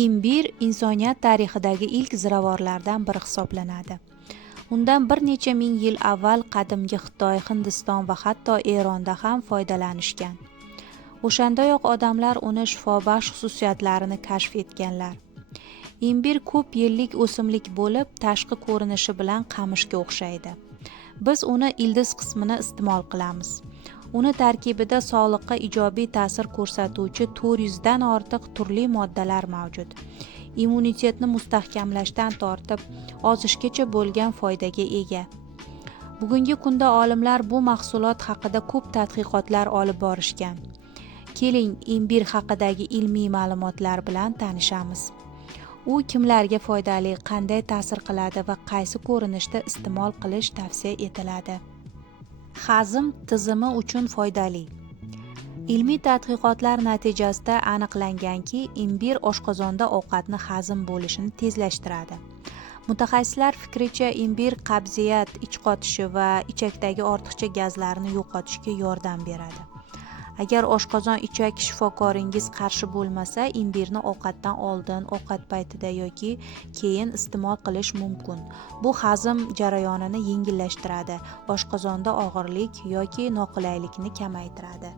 Imbir insoniyat tarixidagi ilk ziravorlardan biri hisoblanadi. Undan bir necha ming yil avval qadimgi Xitoy, Hindiston va hatto Eronda ham foydalanishgan. O'shandayoq odamlar uni shifobaxsh xususiyatlarini kashf etganlar. Imbir ko'p yillik o'simlik bo'lib, tashqi ko'rinishi bilan qamishga o'xshaydi. Biz uni ildiz qismini iste'mol qilamiz. Uni tarkibida sog'liqqa ijobiy ta'sir ko'rsatuvchi 400 dan ortiq turli moddalar mavjud. Immunitetni mustahkamlashdan tortib, ozishgacha bo'lgan foydaga ega. Bugungi kunda olimlar bu mahsulot haqida ko'p tadqiqotlar olib borishgan. Keling, imbir haqidagi ilmiy ma'lumotlar bilan tanishamiz. U kimlarga foydali, qanday ta'sir qiladi va qaysi ko'rinishda iste'mol qilish tavsiya etiladi? Hazm tizimi uchun foydali. Ilmiy tadqiqotlar natijasida aniqlanganki, imbir oshqozonda ovqatni hazm bo'lishini tezlashtiradi. Mutaxassislar fikricha, imbir qabziyat, ich qotishi va ichakdagi ortiqcha gazlarni yo'qotishga yordam beradi. Agar oshqozon ichak shifokoringiz qarshi bo'lmasa, imbirni ovqatdan oldin, ovqat paytida yoki keyin iste'mol qilish mumkin. Bu hazm jarayonini yengillashtiradi, oshqozonda og'irlik yoki noqulaylikni kamaytiradi.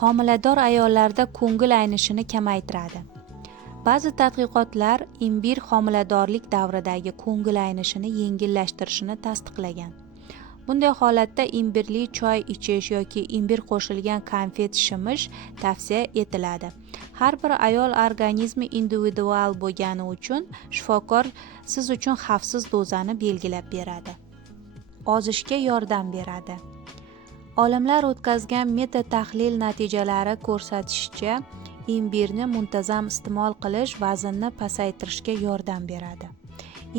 Homilador ayollarda ko'ngil aynishini kamaytiradi. Ba'zi tadqiqotlar imbir homiladorlik davridagi ko'ngil aynishini yengillashtirishini tasdiqlagan. Bunday holatda imbirli choy ichish yoki imbir qo'shilgan konfet shimish tavsiya etiladi. Har bir ayol organizmi individual bo'lgani uchun shifokor siz uchun xavfsiz dozani belgilab beradi. Ozishga yordam beradi. Olimlar o'tkazgan meta tahlil natijalari ko'rsatishicha, imbirni muntazam iste'mol qilish vaznni pasaytirishga yordam beradi.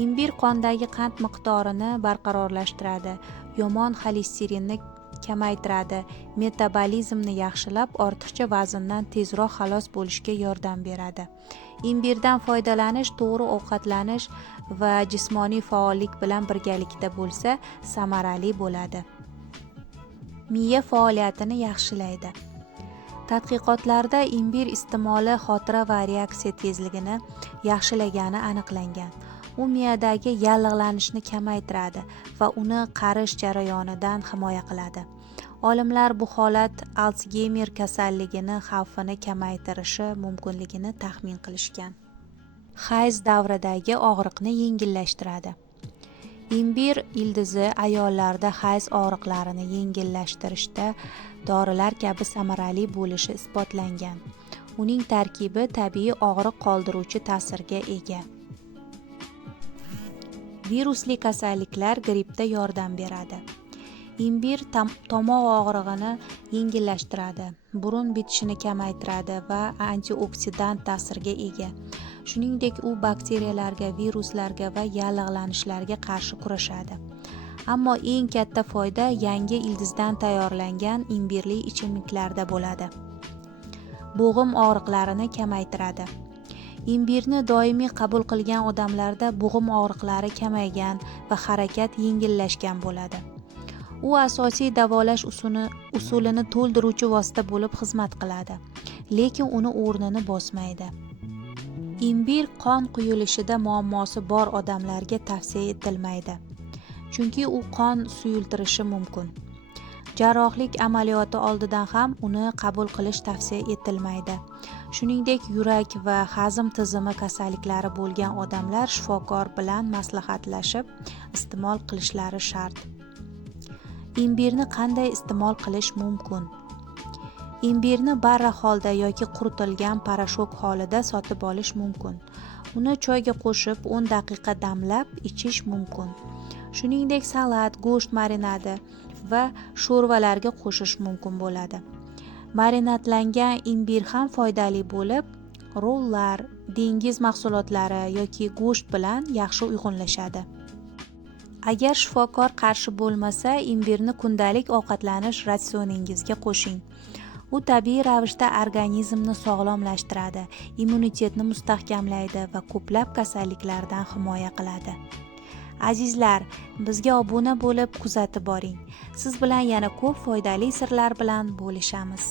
Imbir qondagi qand miqdorini barqarorlashtiradi, yomon xolesterinni kamaytiradi, metabolizmni yaxshilab, ortiqcha vazndan tezroq xalos bo'lishga yordam beradi. Imbirdan foydalanish to'g'ri ovqatlanish va jismoniy faollik bilan birgalikda bo'lsa, samarali bo'ladi. Miya faoliyatini yaxshilaydi. Tadqiqotlarda imbir iste'moli xotira va reaksiya tezligini yaxshilagani aniqlangan. U miyadagi yallig'lanishni kamaytiradi va uni qarish jarayonidan himoya qiladi. Olimlar bu holat Alsgeymer kasalligini xavfini kamaytirishi mumkinligini taxmin qilishgan. Hayz davridagi og'riqni yengillashtiradi. Imbir ildizi ayollarda hayz og'riqlarini yengillashtirishda dorilar kabi samarali bo'lishi isbotlangan. Uning tarkibi tabiiy og'riq qoldiruvchi ta'sirga ega. Virusli kasalliklar grippda yordam beradi. Imbir tomoq og'rig'ini yengillashtiradi, burun bitishini kamaytiradi va antioksidant ta'sirga ega. Shuningdek, u bakteriyalarga, viruslarga va yallig'lanishlarga qarshi kurashadi. Ammo eng katta foyda yangi ildizdan tayyorlangan imbirli ichimliklarda bo'ladi. Bo'g'im og'riqlarini kamaytiradi. Imbirni doimiy qabul qilgan odamlarda bo'g'im og'riqlari kamaygan va harakat yengillashgan bo'ladi. U asosiy davolash usulini to'ldiruvchi vosita bo'lib xizmat qiladi, lekin uni o'rnini bosmaydi. Imbir qon quyilishida muammosi bor odamlarga tavsiya etilmaydi, chunki u qon suyultirishi mumkin. Jarrohlik amaliyoti oldidan ham uni qabul qilish tavsiya etilmaydi. Shuningdek, yurak va hazm tizimi kasalliklari bo'lgan odamlar shifokor bilan maslahatlashib iste'mol qilishlari shart. Imbirni qanday iste'mol qilish mumkin? Imbirni barra holda yoki quritilgan parashok holida sotib olish mumkin. Uni choyga qo'shib 10 daqiqa damlab ichish mumkin. Shuningdek, salat, go'sht marinadi va sho'rvalarga qo'shish mumkin bo'ladi. Marinadlangan imbir ham foydali bo'lib, rollar, dengiz mahsulotlari yoki go'sht bilan yaxshi uyg'unlashadi. Agar shifokor qarshi bo'lmasa, imbirni kundalik ovqatlanish ratsioningizga qo'shing. U tabiiy ravishda organizmni sog'lomlashtiradi, immunitetni mustahkamlaydi va ko'plab kasalliklardan himoya qiladi. Azizlar, bizga obuna bo'lib kuzatib boring. Siz bilan yana ko'p foydali sirlar bilan bo'lishamiz.